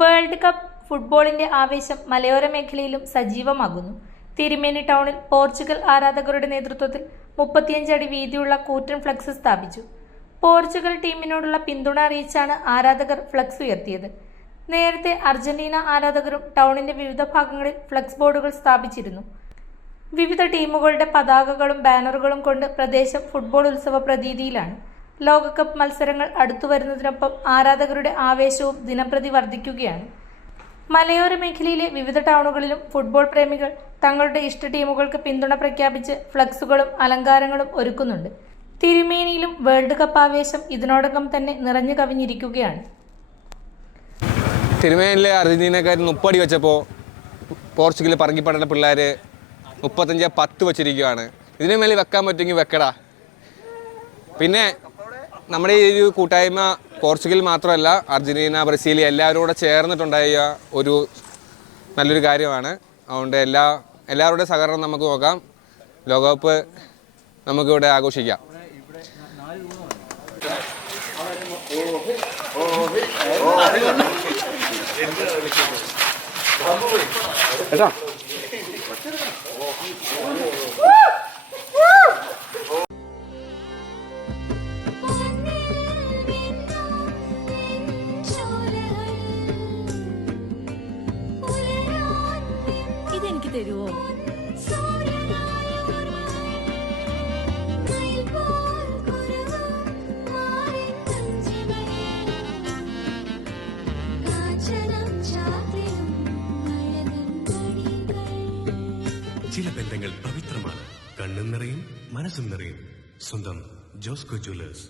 World cup ഫുട്ബോളിന്റെ ആവേശം മലയോര മേഖലയിലും സജീവമാകുന്നു. തിരുമേനി ടൗണിൽ പോർച്ചുഗൽ ആരാധകരുടെ നേതൃത്വത്തിൽ 35 അടി വീതിയുള്ള കൂറ്റൻ ഫ്ലക്സ് സ്ഥാപിച്ചു. പോർച്ചുഗൽ ടീമിനോടുള്ള പിന്തുണ അറിയിച്ചാണ് ആരാധകർ ഫ്ലക്സ് ഉയർത്തിയത്. നേരത്തെ അർജന്റീന ആരാധകരും ടൗണിന്റെ വിവിധ ഭാഗങ്ങളിൽ ഫ്ലക്സ് ബോർഡുകൾ സ്ഥാപിച്ചിരുന്നു. വിവിധ ടീമുകളുടെ പതാകകളും ബാനറുകളും കൊണ്ട് പ്രദേശം ഫുട്ബോൾ ഉത്സവ പ്രതീതിയിലാണ്. ലോകകപ്പ് മത്സരങ്ങൾ അടുത്തുവരുന്നതിനൊപ്പം ആരാധകരുടെ ആവേശവും ദിനംപ്രതി വർദ്ധിക്കുകയാണ്. മലയോര മേഖലയിലെ വിവിധ ടൗണുകളിലും ഫുട്ബോൾ പ്രേമികൾ തങ്ങളുടെ ഇഷ്ട ടീമുകൾക്ക് പിന്തുണ പ്രഖ്യാപിച്ച് ഫ്ലക്സുകളും അലങ്കാരങ്ങളും ഒരുക്കുന്നുണ്ട്. തിരുമേനിയിലും വേൾഡ് കപ്പ് ആവേശം ഇതിനോടകം തന്നെ നിറഞ്ഞു കവിഞ്ഞിരിക്കുകയാണ്. തിരുമേനിയിലെ അർജന്റീനക്കാർ 30 അടി വെച്ചപ്പോൾ പോർച്ചുഗൽ പറങ്കിപ്പടയുടെ പിള്ളേർ 35-10 വെച്ചിരിക്കുകയാണ്. ഇതിനു മേലെ വെക്കാൻ പറ്റുമെങ്കിൽ വെക്കടാ. പിന്നെ നമ്മുടെ ഈ ഒരു കൂട്ടായ്മ പോർച്ചുഗൽ മാത്രമല്ല, അർജന്റീന, ബ്രസീൽ എല്ലാവരും കൂടെ ചേർന്നിട്ടുണ്ടായ ഒരു നല്ലൊരു കാര്യമാണ്. അതുകൊണ്ട് എല്ലാവരുടെ സഹകരണം നമുക്ക് നോക്കാം. ലോകകപ്പ് നമുക്കിവിടെ ആഘോഷിക്കാം. ഇതെനിക്ക് തരുമോ? ചില ബന്ധങ്ങൾ പവിത്രമാണ്. കണ്ണും നിറയും മനസ്സും നിറയും. സ്വന്തം ജോസ്കോ ജ്വല്ലേഴ്സ്.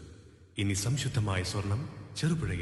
ഇനി സംശുദ്ധമായ സ്വർണം ചെറുപുഴയിൽ.